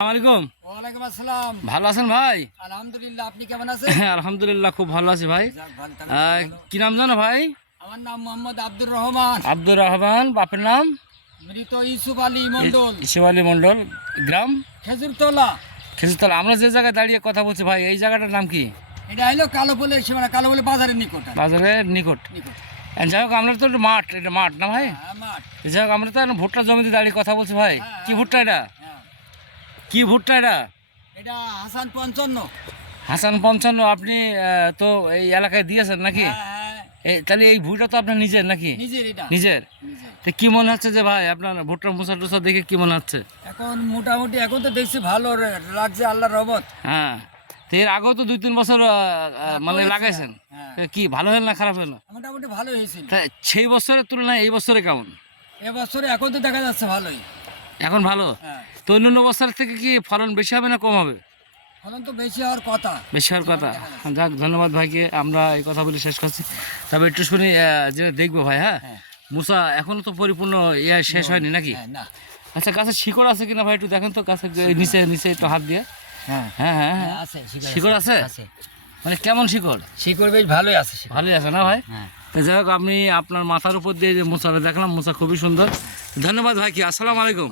আসসালামাইকুম। ওয়ালাইকুম আসসালাম। ভালো আছেন ভাই? আলহামদুলিল্লাহ, আপনি কেমন আছেন? হ্যাঁ আলহামদুলিল্লাহ খুব ভালো আছি ভাই। যাক, ভালো থাকলে ভালো। কি নাম জানো ভাই? আমার নাম মোহাম্মদ আব্দুর রহমান। আব্দুর রহমান। বাপের নাম? মৃত ইউসুফ আলী মন্ডল। ইসুফ আলী মন্ডল। গ্রাম? খেজুরতলা। খেজুরতলা। আমরা যে জায়গায় দাঁড়িয়ে কথা বলছি ভাই, এই জায়গাটার নাম কি? এটা হলো কালোপোলের সীমানা, কালোপোলের বাজারের নিকট। বাজারের নিকট। নিকট। যাই হোক, আমরা তো একটু মাঠ, এটা মাঠ না ভাই? হ্যাঁ, মাঠ। যাই হোক, আমরা তো এখন ভুট্টা জমিতে দাঁড়িয়ে কথা বলছি ভাই। হ্যাঁ, কি ভুট্টা এটা? হ্যাঁ। কি ভুট্টা এটা? এটা হাসান 55। হাসান 55। আপনি তো এই এলাকায় দিয়েছেন নাকি? হ্যাঁ, হ্যাঁ। তাহলে এই ভুট্টা তো আপনার নিজের নাকি? নিজের এটা। নিজের। নিজের। তো কি মনে হচ্ছে যে ভাই আপনার ভুট্টার মোসা টোসা দেখে কি মনে হচ্ছে? এখন মোটামুটি এখন তো দেখছি ভালো লাগছে, আল্লাহর রহমত। হ্যাঁ, তো এর আগেও তো 2-3 বছর মানে করেছি। লাগাইছেন। হ্যাঁ। তো কি ভালো হলো না খারাপ হলো? মোটামুটি ভালো হয়েছিল। তা সেই বছরের তুলনায় এই বছরে কেমন? এবছরে এখন তো দেখা যাচ্ছে ভালোই। এখন ভালো? হ্যাঁ। তো অন্যান্য বছর থেকে কি ফলন বেশি হবে না কম হবে? ফলন তো বেশি হওয়ার কথা। বেশি হওয়ার কথা। যাক, ধন্যবাদ ভাইকে। আমরা এই কথা বলে শেষ করছি। তবে একটু শুনি যে দেখবো ভাই। হ্যাঁ, হ্যাঁ। মুসা এখনো তো পরিপূর্ণ শেষ হয়নি নাকি? হ্যাঁ, না। আচ্ছা, গাছের শিকড় আছে কিনা ভাই একটু দেখেন তো, গাছের নিচে নিচে একটু হাত দিয়ে। হ্যাঁ, হ্যাঁ হ্যাঁ হ্যাঁ, আছে শিকড় আছে? মানে কেমন শিকড়? শিকড় বেশ ভালোই আছে। ভালোই আছে না ভাই? হ্যাঁ। তো যাই হোক, আমি আপনার মাথার উপর দিয়ে যে মোচাটা দেখলাম, মোচা খুবই সুন্দর। ধন্যবাদ ভাই। কি আসসালামু আলাইকুম।